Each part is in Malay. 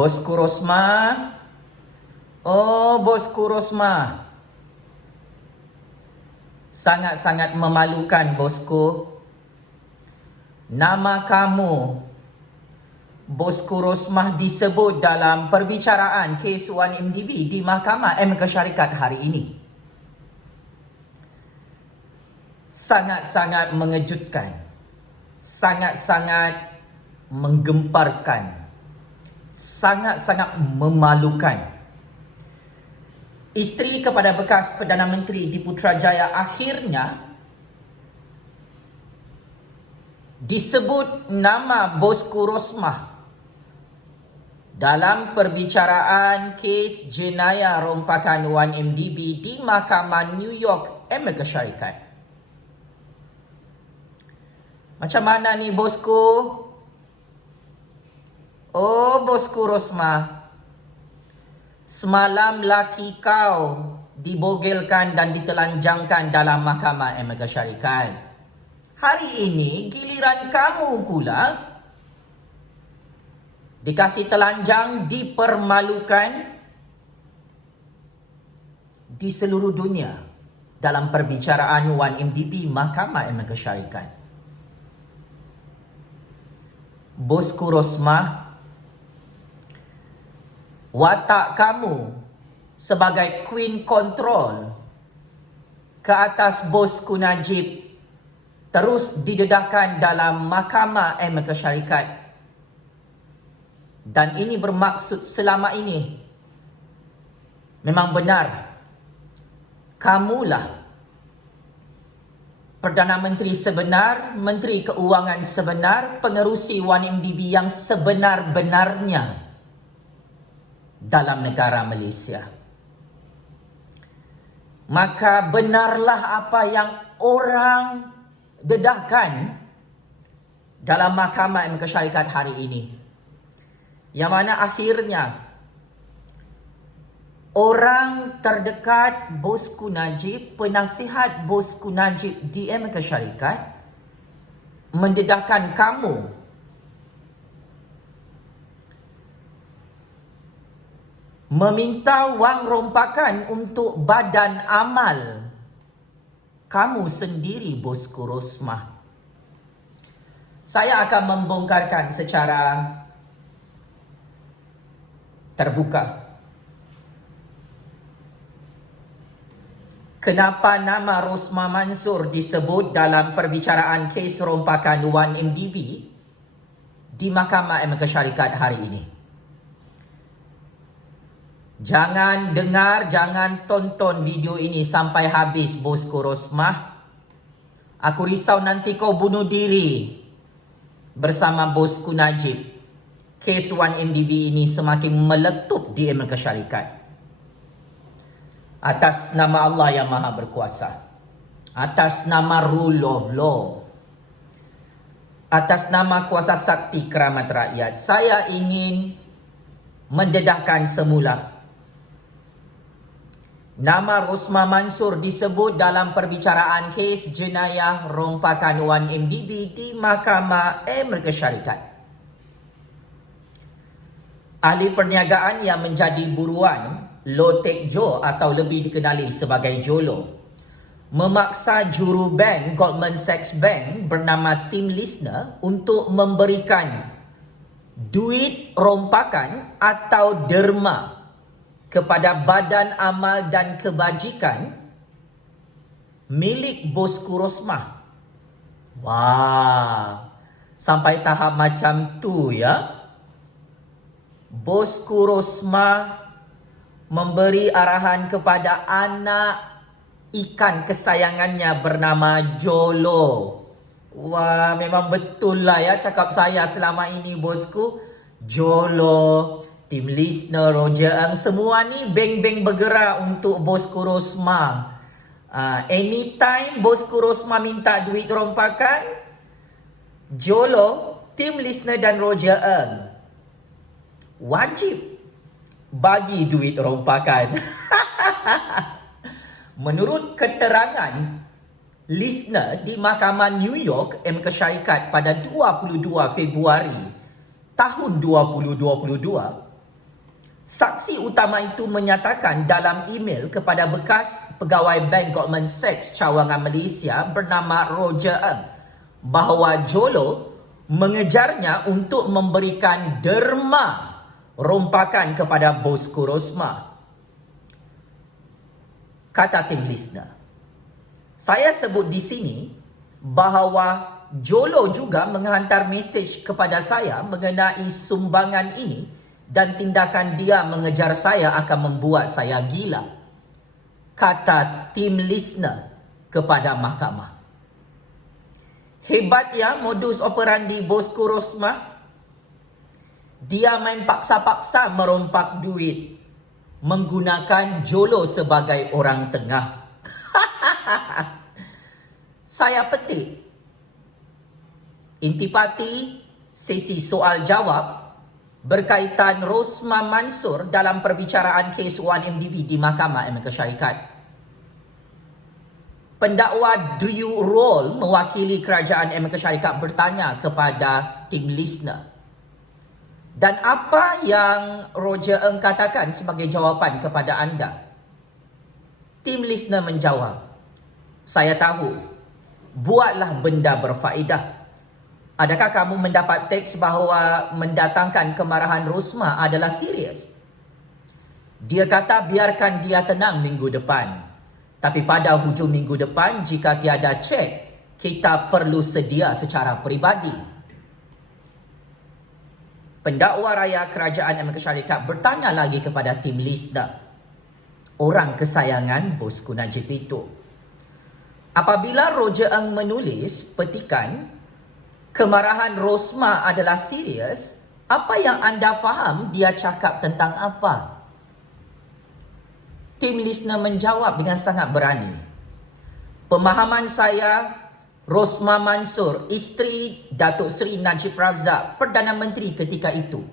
Bosku Rosma, oh Bosku Rosma, sangat-sangat memalukan bosku. Nama kamu, Bosku Rosmah, disebut dalam perbicaraan kes 1MDB di Mahkamah MK Syarikat hari ini. Sangat-sangat mengejutkan, sangat-sangat menggemparkan, sangat-sangat memalukan. Isteri kepada bekas Perdana Menteri di Putrajaya akhirnya disebut nama Bosku Rosmah dalam perbicaraan kes jenayah rompakan 1MDB di Mahkamah New York Amerika Syarikat. Macam mana ni bosku? Oh Bosku Rosmah, semalam laki kau dibogelkan dan ditelanjangkan dalam Mahkamah Amerika Syarikat. Hari ini giliran kamu pula dikasih telanjang, dipermalukan di seluruh dunia dalam perbicaraan 1MDB Mahkamah Amerika Syarikat. Bosku Rosmah, watak kamu sebagai queen control ke atas bosku Najib terus didedahkan dalam Mahkamah Amerika Syarikat. Dan ini bermaksud selama ini memang benar kamulah Perdana Menteri sebenar, Menteri Keuangan sebenar, pengerusi 1MDB yang sebenar-benarnya dalam negara Malaysia. Maka benarlah apa yang orang dedahkan dalam Mahkamah Amerika Syarikat hari ini, yang mana akhirnya orang terdekat Bosku Najib, penasihat Bosku Najib di Amerika Syarikat, mendedahkan kamu meminta wang rompakan untuk badan amal kamu sendiri, Bosku Rosmah. Saya akan membongkarkan secara terbuka kenapa nama Rosmah Mansor disebut dalam perbicaraan kes rompakan 1MDB di Mahkamah Amerika Syarikat hari ini. Jangan dengar, jangan tonton video ini sampai habis, Bosku Rosmah. Aku risau nanti kau bunuh diri bersama Bosku Najib. Kes 1MDB ini semakin meletup di Amerika Syarikat. Atas nama Allah yang Maha Berkuasa, atas nama rule of law, atas nama kuasa sakti keramat rakyat, saya ingin mendedahkan semula nama Rosmah Mansor disebut dalam perbicaraan kes jenayah rompakan 1MDB di Mahkamah Amerika Syarikat. Ahli perniagaan yang menjadi buruan Low Tech Joe atau lebih dikenali sebagai Jolo memaksa juru bank Goldman Sachs Bank bernama Tim Lisner untuk memberikan duit rompakan atau derma kepada Badan Amal dan Kebajikan milik Bosku Rosmah. Wah, sampai tahap macam tu ya. Bosku Rosmah memberi arahan kepada anak ikan kesayangannya bernama Jolo. Wah, memang betul lah ya cakap saya selama ini, bosku. Jolo, Tim Lisner, Roger Ng, semua ni beng-beng bergerak untuk Bosku Rosmah. Anytime Bosku Rosmah minta duit rompakan, Jolo, Tim Lisner dan Roger Ng wajib bagi duit rompakan. Menurut keterangan Lisner di Mahkamah New York Amerika Syarikat pada 22 Februari tahun 2022, Saksi utama itu menyatakan dalam email kepada bekas pegawai Bank Goldman Sachs cawangan Malaysia bernama Roger Ng bahawa Jolo mengejarnya untuk memberikan derma rompakan kepada bosku Rosmah. Kata tim listener, saya sebut di sini bahawa Jolo juga menghantar mesej kepada saya mengenai sumbangan ini dan tindakan dia mengejar saya akan membuat saya gila. Kata tim listener kepada mahkamah. Hebat ya modus operandi bosku Rosmah. Dia main paksa-paksa merompak duit menggunakan Jolo sebagai orang tengah. Saya petik intipati sesi soal jawab berkaitan Rosmah Mansor dalam perbicaraan kes 1MDB di Mahkamah Amerika Syarikat. Pendakwa Drew Roll mewakili kerajaan Amerika Syarikat bertanya kepada tim listener, dan apa yang Roger Ng katakan sebagai jawapan kepada anda? Tim listener menjawab, saya tahu, buatlah benda berfaedah. Adakah kamu mendapat teks bahawa mendatangkan kemarahan Rosmah adalah serius? Dia kata biarkan dia tenang minggu depan. Tapi pada hujung minggu depan, jika tiada cek, kita perlu sedia secara peribadi. Pendakwa raya kerajaan Amerika Syarikat bertanya lagi kepada tim listener, orang kesayangan bosku Najib itu. Apabila Roger Ng menulis petikan, kemarahan Rosmah adalah serius, apa yang anda faham dia cakap tentang apa? Tim listener menjawab dengan sangat berani. Pemahaman saya, Rosmah Mansor, isteri Datuk Seri Najib Razak, Perdana Menteri ketika itu,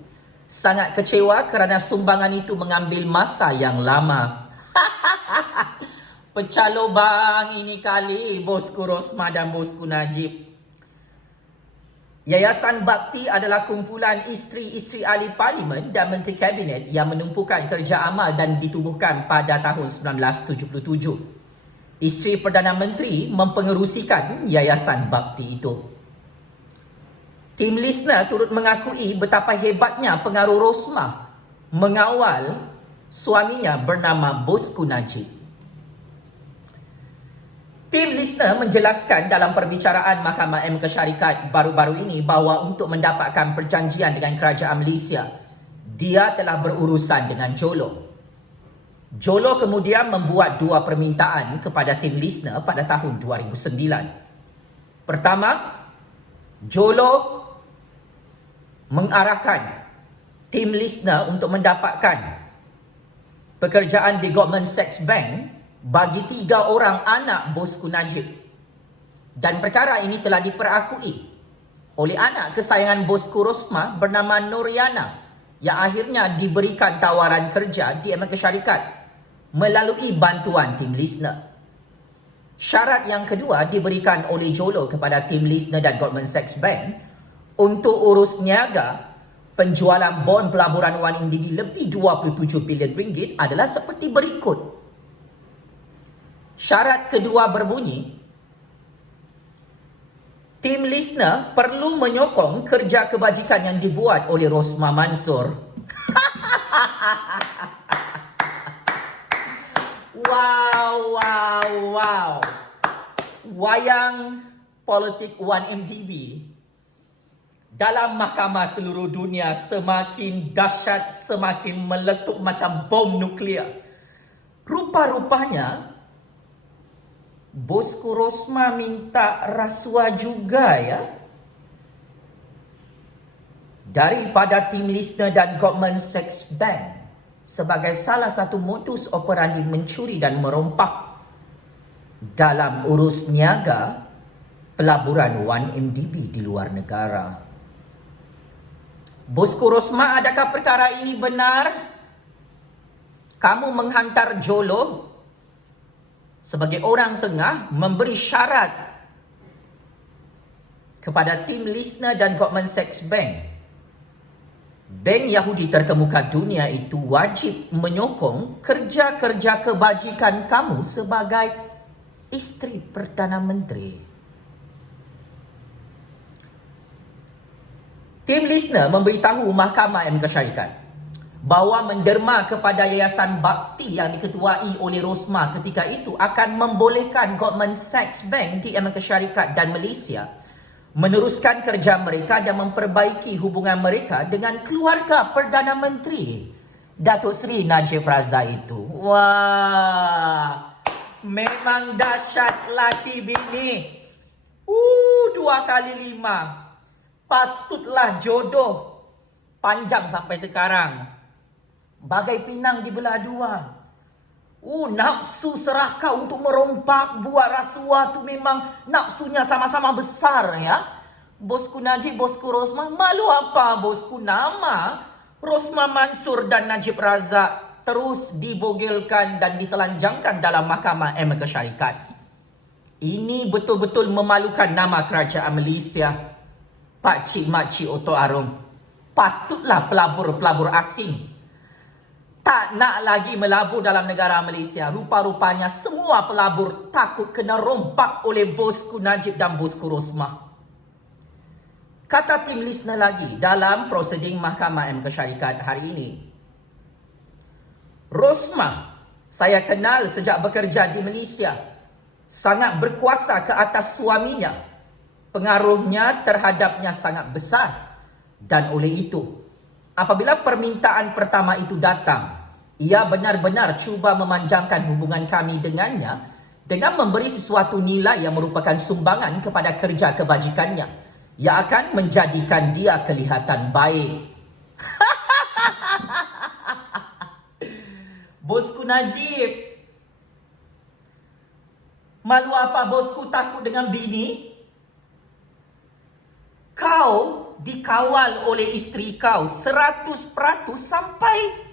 sangat kecewa kerana sumbangan itu mengambil masa yang lama. Pecah lubang ini kali bosku Rosmah dan bosku Najib. Yayasan Bakti adalah kumpulan isteri-isteri ahli parlimen dan menteri kabinet yang menumpukan kerja amal dan ditubuhkan pada tahun 1977. Isteri Perdana Menteri mempengerusikan Yayasan Bakti itu. Tim listener turut mengakui betapa hebatnya pengaruh Rosmah mengawal suaminya bernama bosku Najib. Tim listener menjelaskan dalam perbicaraan Mahkamah Amerika Syarikat baru-baru ini bahawa untuk mendapatkan perjanjian dengan kerajaan Malaysia, dia telah berurusan dengan Jolo. Jolo kemudian membuat dua permintaan kepada tim listener pada tahun 2009. Pertama, Jolo mengarahkan tim listener untuk mendapatkan pekerjaan di Goldman Sachs Bank bagi 3 orang anak bosku Najib. Dan perkara ini telah diperakui oleh anak kesayangan bosku Rosmah bernama Noriana yang akhirnya diberikan tawaran kerja di Amerika Syarikat melalui bantuan tim listener. Syarat yang kedua diberikan oleh Jolo kepada tim listener dan Goldman Sachs Bank untuk urus niaga penjualan bon pelaburan 1MDB lebih 27 bilion ringgit adalah seperti berikut. Syarat kedua berbunyi, tim listener perlu menyokong kerja kebajikan yang dibuat oleh Rosmah Mansor. Wow. Wayang politik 1MDB dalam mahkamah seluruh dunia semakin dahsyat, semakin meletup macam bom nuklear. Rupa-rupanya bosku Rosmah minta rasuah juga ya. Daripada tim listener dan Goldman Sachs Bank sebagai salah satu modus operandi mencuri dan merompak dalam urus niaga pelaburan 1MDB di luar negara. Bosku Rosmah, adakah perkara ini benar? Kamu menghantar Jolo sebagai orang tengah memberi syarat kepada tim listener dan Goldman Sachs Bank bank Yahudi terkemuka dunia itu wajib menyokong kerja-kerja kebajikan kamu sebagai isteri Perdana Menteri. Tim listener memberitahu Mahkamah Amerika Syarikat bahawa menderma kepada Yayasan Bakti yang diketuai oleh Rosmah ketika itu akan membolehkan Goldman Sachs Bank di Amerika Syarikat dan Malaysia meneruskan kerja mereka dan memperbaiki hubungan mereka dengan keluarga Perdana Menteri Datuk Seri Najib Razak itu. Wah, memang dahsyat laki bini. 2 kali 5. Patutlah jodoh panjang sampai sekarang. Bagai pinang di belah dua. Nafsu serakah untuk merompak buat rasuah tu memang nafsunya sama-sama besar ya. Bosku Najib, bosku Rosmah, malu apa bosku? Nama Rosmah Mansur dan Najib Razak terus dibogelkan dan ditelanjangkan dalam Mahkamah Amerika Syarikat. Ini betul-betul memalukan nama kerajaan Malaysia. Pak Cik Mak Cik Oto Arum, patutlah pelabur-pelabur asing tak nak lagi melabur dalam negara Malaysia. Rupa-rupanya semua pelabur takut kena rompak oleh bosku Najib dan bosku Rosmah. Kata tim listener lagi dalam prosiding Mahkamah Amerika Syarikat hari ini, Rosmah saya kenal sejak bekerja di Malaysia, sangat berkuasa ke atas suaminya. Pengaruhnya terhadapnya sangat besar. Dan oleh itu, apabila permintaan pertama itu datang, ia benar-benar cuba memanjangkan hubungan kami dengannya dengan memberi sesuatu nilai yang merupakan sumbangan kepada kerja kebajikannya yang akan menjadikan dia kelihatan baik. Bosku Najib, malu apa bosku takut dengan bini? Kau dikawal oleh isteri kau 100% sampai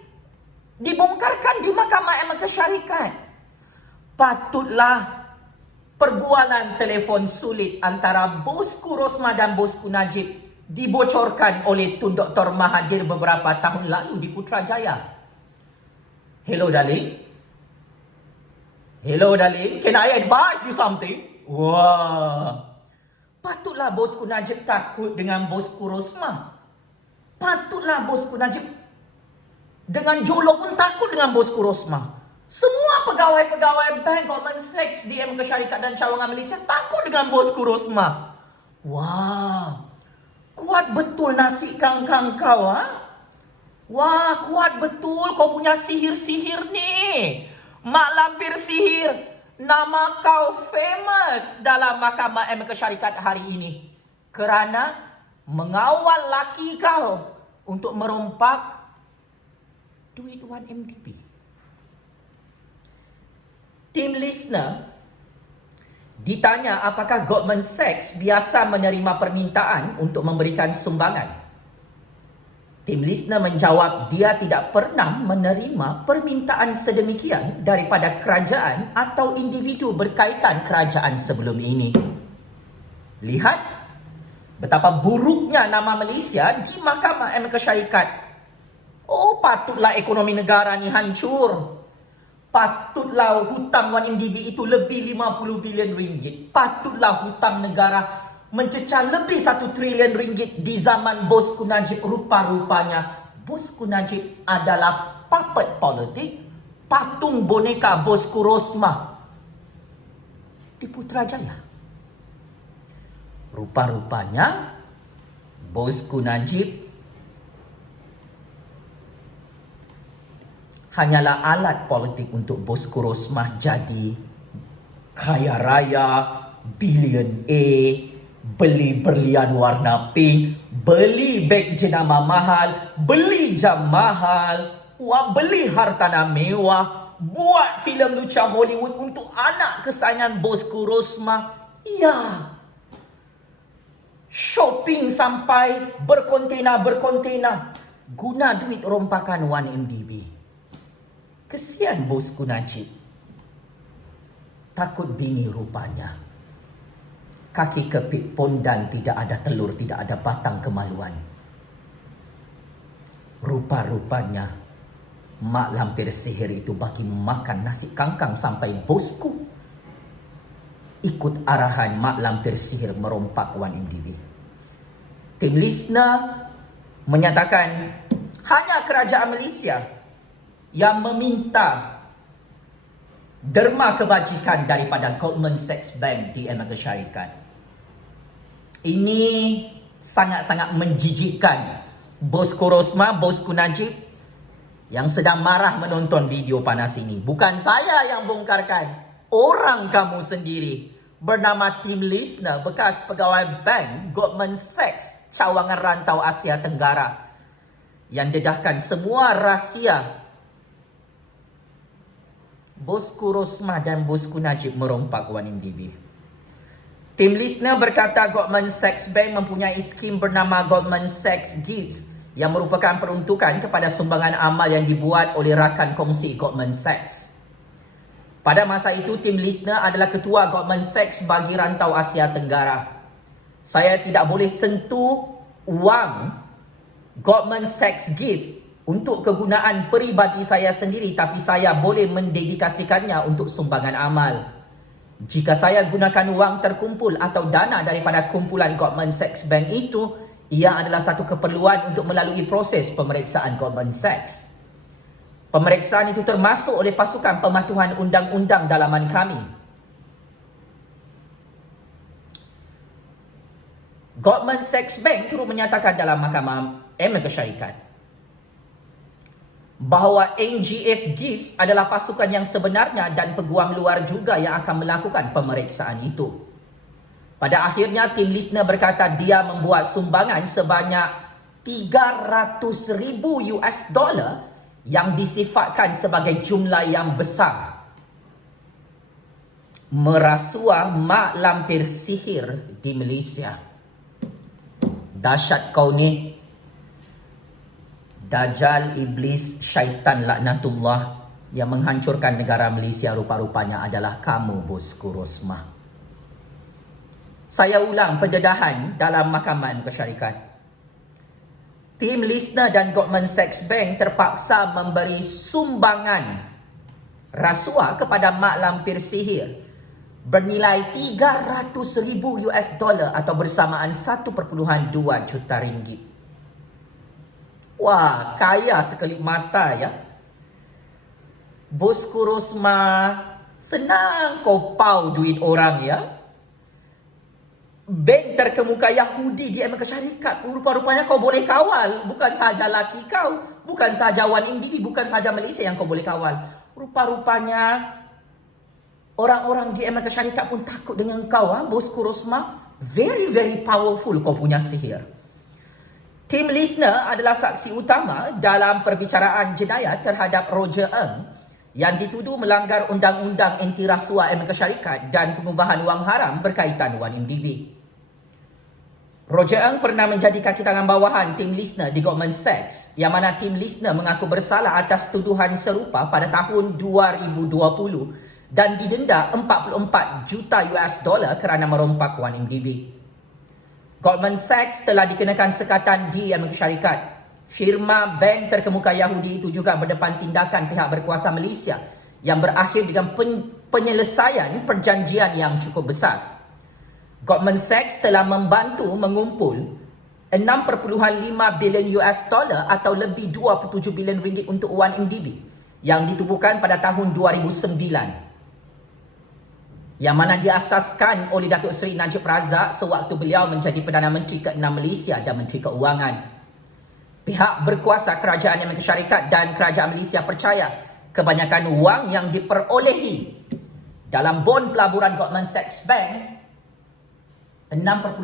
dibongkarkan di Mahkamah Amerika Syarikat. Patutlah perbualan telefon sulit antara bosku Rosmah dan bosku Najib dibocorkan oleh Tun Dr. Mahathir beberapa tahun lalu di Putrajaya. Hello darling. Hello darling, can I advise you something? Wah. Patutlah bosku Najib takut dengan bosku Rosmah. Patutlah bosku Najib dengan Jolo pun takut dengan bosku Rosmah. Semua pegawai-pegawai bank Goldman Sachs di Amerika Syarikat dan cawangan Malaysia takut dengan bosku Rosmah. Wah, kuat betul nasi kangkang kau, ha? Wah, kuat betul kau punya sihir-sihir ni. Mak lampir sihir. Nama kau famous dalam Mahkamah Amerika Syarikat hari ini kerana mengawal laki kau untuk merompak duit 1MDB. Tim listener ditanya apakah Goldman Sachs biasa menerima permintaan untuk memberikan sumbangan. Tim listener menjawab dia tidak pernah menerima permintaan sedemikian daripada kerajaan atau individu berkaitan kerajaan sebelum ini. Lihat betapa buruknya nama Malaysia di Mahkamah Amerika Syarikat. Oh, patutlah ekonomi negara ni hancur. Patutlah hutang 1MDB itu lebih 50 bilion ringgit. Patutlah hutang negara mencecah lebih 1 trilion ringgit di zaman bosku Najib. Rupa-rupanya bosku Najib adalah puppet politik, patung boneka bosku Rosmah di Putrajaya. Rupa-rupanya bosku Najib hanyalah alat politik untuk bosku Rosmah jadi kaya raya, bilion A, beli berlian warna pink, beli beg jenama mahal, beli jam mahal, beli hartanah mewah, buat filem lucu Hollywood untuk anak kesayangan bosku Rosmah. Ya, shopping sampai berkontena-berkontena guna duit rompakan 1MDB. Kesian bosku Najib. Takut bini rupanya. Kaki kepit pondan tidak ada telur, tidak ada batang kemaluan. Rupa-rupanya mak lampir sihir itu bagi makan nasi kangkang sampai bosku ikut arahan mak lampir sihir merompak Wan MDB. Tim listener menyatakan hanya kerajaan Malaysia yang meminta derma kebajikan daripada Goldman Sachs Bank di Amerika Syarikat. Ini sangat-sangat menjijikkan bosku Rosmah, bosku Najib yang sedang marah menonton video panas ini. Bukan saya yang bongkarkan, orang kamu sendiri bernama Tim Listener, bekas pegawai bank Goldman Sachs cawangan rantau Asia Tenggara yang dedahkan semua rahsia bosku Rosmah dan bosku Najib merompak Wan MDB. Tim Listener berkata Goldman Sachs Bank mempunyai skim bernama Goldman Sachs Gives yang merupakan peruntukan kepada sumbangan amal yang dibuat oleh rakan kongsi Goldman Sachs. Pada masa itu, Tim Listener adalah ketua Goldman Sachs bagi rantau Asia Tenggara. Saya tidak boleh sentuh wang Goldman Sachs Gift untuk kegunaan peribadi saya sendiri, tapi saya boleh mendedikasikannya untuk sumbangan amal. Jika saya gunakan wang terkumpul atau dana daripada kumpulan Goldman Sachs Bank itu, ia adalah satu keperluan untuk melalui proses pemeriksaan Goldman Sachs. Pemeriksaan itu termasuk oleh pasukan pematuhan undang-undang dalaman kami. Goldman Sachs Bank turut menyatakan dalam Mahkamah Amerika Syarikat bahawa NGS Gifts adalah pasukan yang sebenarnya dan peguam luar juga yang akan melakukan pemeriksaan itu. Pada akhirnya, Tim Listener berkata dia membuat sumbangan sebanyak $300,000 yang disifatkan sebagai jumlah yang besar. Merasuah mak lampir sihir di Malaysia. Dahsyat kau ni. Dajjal, iblis, syaitan laknatullah yang menghancurkan negara Malaysia rupa-rupanya adalah kamu, bosku Rosmah. Saya ulang pendedahan dalam Mahkamah Amerika Syarikat. Tim Listener dan Goldman Sachs Bank terpaksa memberi sumbangan rasuah kepada mak lampir sihir bernilai $300,000 atau bersamaan 1.2 juta ringgit. Wah, kaya sekelip mata ya. Bosku Rosmah, senang kau pau duit orang ya. Bank terkemuka Yahudi di Amerika Syarikat, rupa-rupanya kau boleh kawal. Bukan sahaja laki kau, bukan sahaja Wan MDB, bukan sahaja Malaysia yang kau boleh kawal. Rupa-rupanya orang-orang di Amerika Syarikat pun takut dengan kau, bosku Rosmah. Very, very powerful kau punya sihir. Tim Listener adalah saksi utama dalam perbicaraan jenayah terhadap Roger Ng yang dituduh melanggar undang-undang anti rasuah Amerika Syarikat dan pengubahan wang haram berkaitan Wan MDB. Roger Ng pernah menjadi kaki tangan bawahan Tim Listener di Goldman Sachs, yang mana Tim Listener mengaku bersalah atas tuduhan serupa pada tahun 2020 dan didenda $44 juta kerana merompak Wan MDB. Goldman Sachs telah dikenakan sekatan di Amerika Syarikat. Firma bank terkemuka Yahudi itu juga berdepan tindakan pihak berkuasa Malaysia yang berakhir dengan penyelesaian perjanjian yang cukup besar. Goldman Sachs telah membantu mengumpul $6.5 bilion atau lebih 27 bilion ringgit untuk Wan MDB yang ditubuhkan pada tahun 2009. Yang mana diasaskan oleh Datuk Seri Najib Razak sewaktu beliau menjadi Perdana Menteri ke-6 Malaysia dan Menteri Keuangan. Pihak berkuasa Kerajaan Amerika Syarikat dan Kerajaan Malaysia percaya kebanyakan wang yang diperolehi dalam bon pelaburan Goldman Sachs Bank $6.5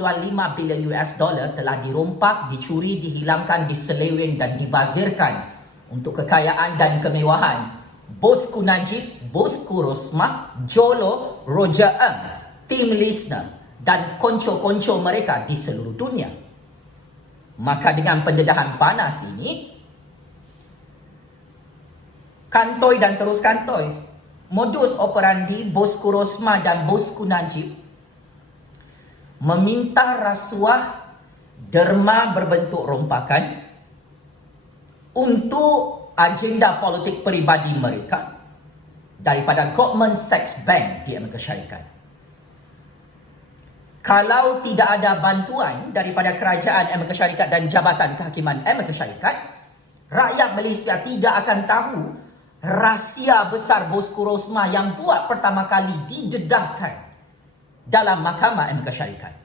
bilion telah dirompak, dicuri, dihilangkan, diseleweng dan dibazirkan untuk kekayaan dan kemewahan bosku Najib, bosku Rosmah, Jolo, Roger Ng, Tim Listener dan konco-konco mereka di seluruh dunia. Maka dengan pendedahan panas ini, kantoi dan terus kantoi, modus operandi bosku Rosmah dan bosku Najib meminta rasuah derma berbentuk rompakan untuk agenda politik peribadi mereka daripada Goldman Sachs Bank di Amerika Syarikat. Kalau tidak ada bantuan daripada kerajaan Amerika Syarikat dan Jabatan Kehakiman Amerika Syarikat, rakyat Malaysia tidak akan tahu rahsia besar Bosku Rosmah yang buat pertama kali didedahkan dalam Mahkamah Amerika Syarikat.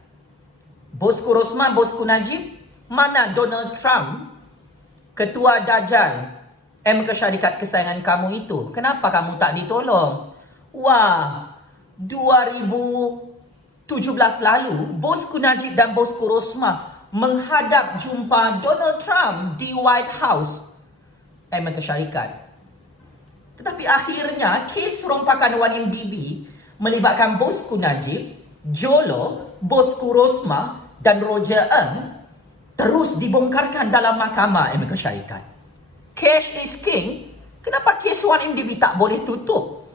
Bosku Rosmah, Bosku Najib, mana Donald Trump, ketua Dajjal Amerika Syarikat kesayangan kamu itu? Kenapa kamu tak ditolong? Wah, 2017 lalu, Bosku Najib dan Bosku Rosmah menghadap jumpa Donald Trump di White House Amerika Syarikat. Tetapi akhirnya, kes rompakan 1MDB melibatkan Bosku Najib, Jolo, Bosku Rosmah dan Roger Ng terus dibongkarkan dalam Mahkamah Amerika Syarikat. Cash is king. Kenapa kes 1MDB tak boleh tutup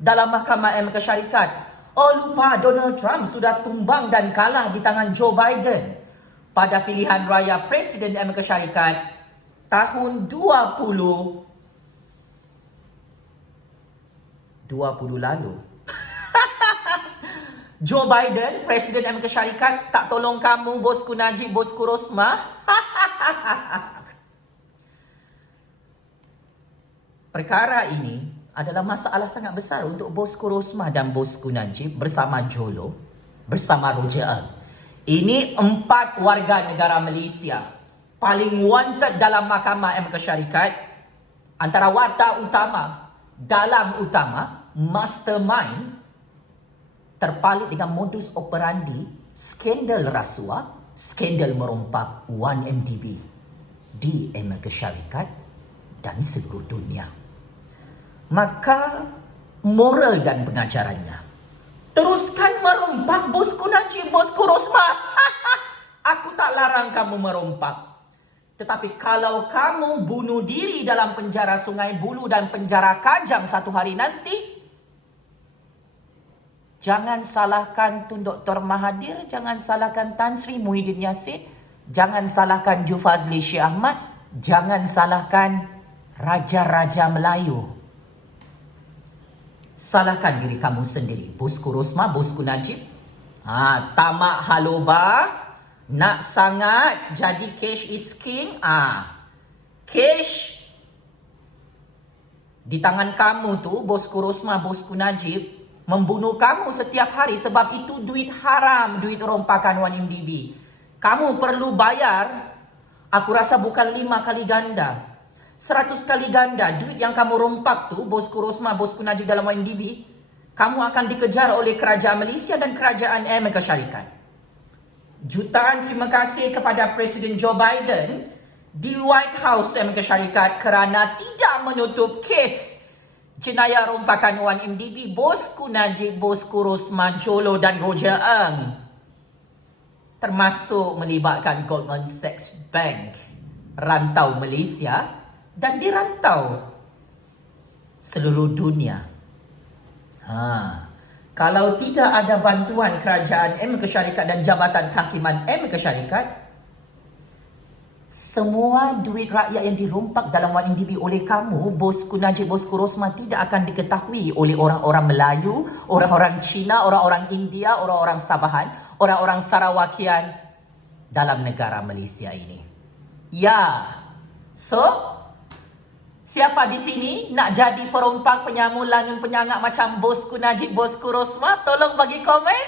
dalam Mahkamah Amerika Syarikat? Oh, lupa Donald Trump sudah tumbang dan kalah di tangan Joe Biden pada pilihan raya Presiden Amerika Syarikat tahun 2020 lalu. Joe Biden, Presiden Amerika Syarikat, tak tolong kamu, Bosku Najib, Bosku Rosmah. Perkara ini adalah masalah sangat besar untuk Bosku Rosmah dan Bosku Najib bersama Jolo, bersama Roger Ng. Ini 4 warga negara Malaysia paling wanted dalam Mahkamah Amerika Syarikat, antara watak utama, dalang utama, mastermind, terpalit dengan modus operandi skandal rasuah, skandal merompak 1MDB di Amerika Syarikat dan seluruh dunia. Maka moral dan pengajarannya, teruskan merompak Bosku Najib, Bosku Rosmah. Aku tak larang kamu merompak. Tetapi kalau kamu bunuh diri dalam penjara Sungai Buloh dan penjara Kajang satu hari nanti, jangan salahkan Tun Dr. Mahathir, jangan salahkan Tan Sri Muhyiddin Yassin, jangan salahkan Jufazli Syekh Ahmad, jangan salahkan Raja-Raja Melayu. Salahkan diri kamu sendiri, Bosku Rosmah, Bosku Najib. Tamak haloba, nak sangat jadi cash is king. Cash di tangan kamu tu, Bosku Rosmah, Bosku Najib, membunuh kamu setiap hari sebab itu duit haram, duit rompakan 1MDB. Kamu perlu bayar, aku rasa bukan 5 kali ganda, 100 kali ganda duit yang kamu rompak tu, Bosku Rosmah, Bosku Najib dalam 1MDB. Kamu akan dikejar oleh kerajaan Malaysia dan kerajaan Amerika Syarikat. Jutaan terima kasih kepada Presiden Joe Biden di White House Amerika Syarikat kerana tidak menutup kes jenayah rompakan 1MDB Bosku Najib, Bosku Rosmah, Jolo dan Roger Ng, termasuk melibatkan Goldman Sachs Bank, rantau Malaysia dan dirantau seluruh dunia. Kalau tidak ada bantuan kerajaan Amerika Syarikat dan Jabatan Kehakiman Amerika Syarikat, semua duit rakyat yang dirompak dalam 1MDB oleh kamu, Bosku Najib, Bosku Rosmah, tidak akan diketahui oleh orang-orang Melayu, orang-orang Cina, orang-orang India, orang-orang Sabahan, orang-orang Sarawakian dalam negara Malaysia ini. Ya, so siapa di sini nak jadi perompak, penyamun, lanun, penyangak macam Bosku Najib, Bosku Rosmah? Tolong bagi komen.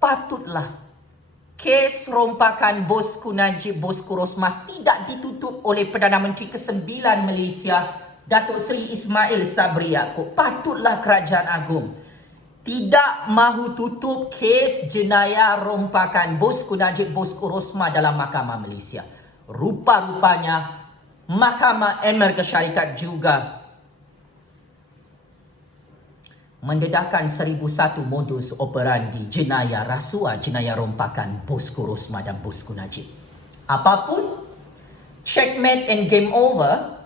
Patutlah kes rompakan Bosku Najib, Bosku Rosmah tidak ditutup oleh Perdana Menteri ke-9 Malaysia, Datuk Seri Ismail Sabri Yaakob. Patutlah Kerajaan Agong tidak mahu tutup kes jenayah rompakan Bosku Najib, Bosku Rosmah dalam Mahkamah Malaysia. Rupa-rupanya Mahkamah Amerika Syarikat juga mendedahkan 1001 modus operandi jenayah rasuah, jenayah rompakan Bosku Rosmah dan Bosku Najib. Apapun, checkmate and game over.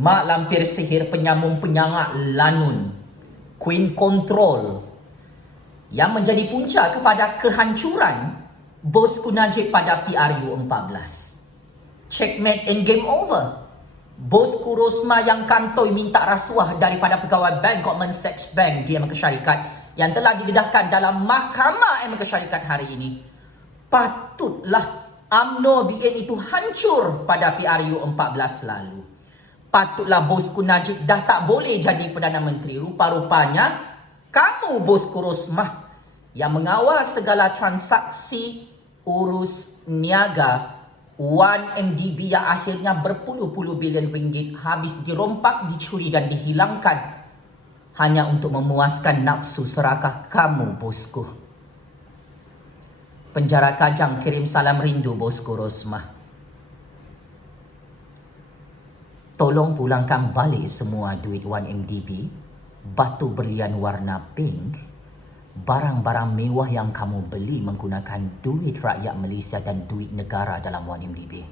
Mak lampir sihir, penyambung penyangak lanun, Queen Control yang menjadi punca kepada kehancuran Bosku Najib pada PRU 14. Checkmate and game over. Bosku Rosma yang kantoi minta rasuah daripada pegawai bank Goldman Sachs Bank di Amerika Syarikat yang telah didedahkan dalam Mahkamah Amerika Syarikat hari ini. Patutlah UMNO BN itu hancur pada PRU 14 lalu. Patutlah bosku Najib dah tak boleh jadi Perdana Menteri. Rupa-rupanya kamu bosku Rosmah yang mengawal segala transaksi urus niaga 1MDB yang akhirnya berpuluh-puluh bilion ringgit habis dirompak, dicuri dan dihilangkan hanya untuk memuaskan nafsu serakah kamu bosku. Penjara Kajang kirim salam rindu bosku Rosmah. Tolong pulangkan balik semua duit 1MDB, batu berlian warna pink, barang-barang mewah yang kamu beli menggunakan duit rakyat Malaysia dan duit negara dalam 1MDB.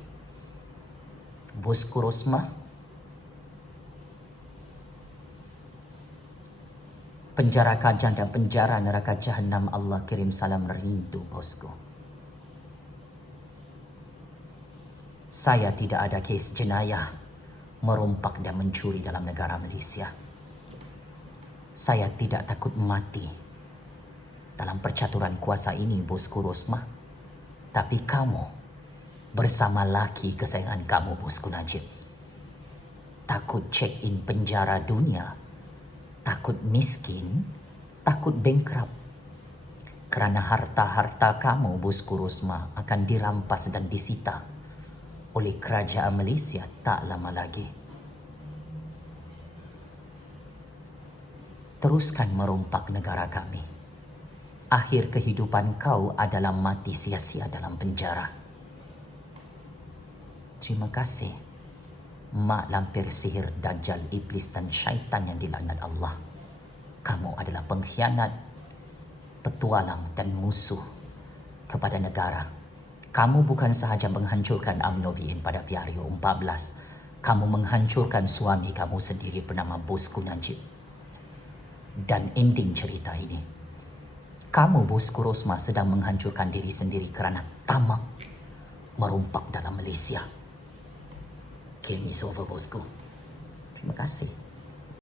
Bosku Rosmah, penjara Kajang dan penjara neraka Jahanam Allah kirim salam rindu bosku. Saya tidak ada kes jenayah merompak dan mencuri dalam negara Malaysia. Saya tidak takut mati dalam percaturan kuasa ini bosku Rosmah. Tapi kamu bersama laki kesayangan kamu bosku Najib takut check in penjara dunia, takut miskin, takut bankrupt. Kerana harta-harta kamu bosku Rosmah akan dirampas dan disita oleh kerajaan Malaysia tak lama lagi. Teruskan merompak negara kami. Akhir kehidupan kau adalah mati sia-sia dalam penjara. Terima kasih, mak lampir sihir, dajjal, iblis dan syaitan yang dilaknat Allah. Kamu adalah pengkhianat, petualang dan musuh kepada negara. Kamu bukan sahaja menghancurkan UMNO BN pada PRU 14, kamu menghancurkan suami kamu sendiri bernama bosku Najib. Dan ending cerita ini, kamu bosku Rosmah sedang menghancurkan diri sendiri kerana tamak merompak dalam Malaysia. Game is over bosku. Terima kasih.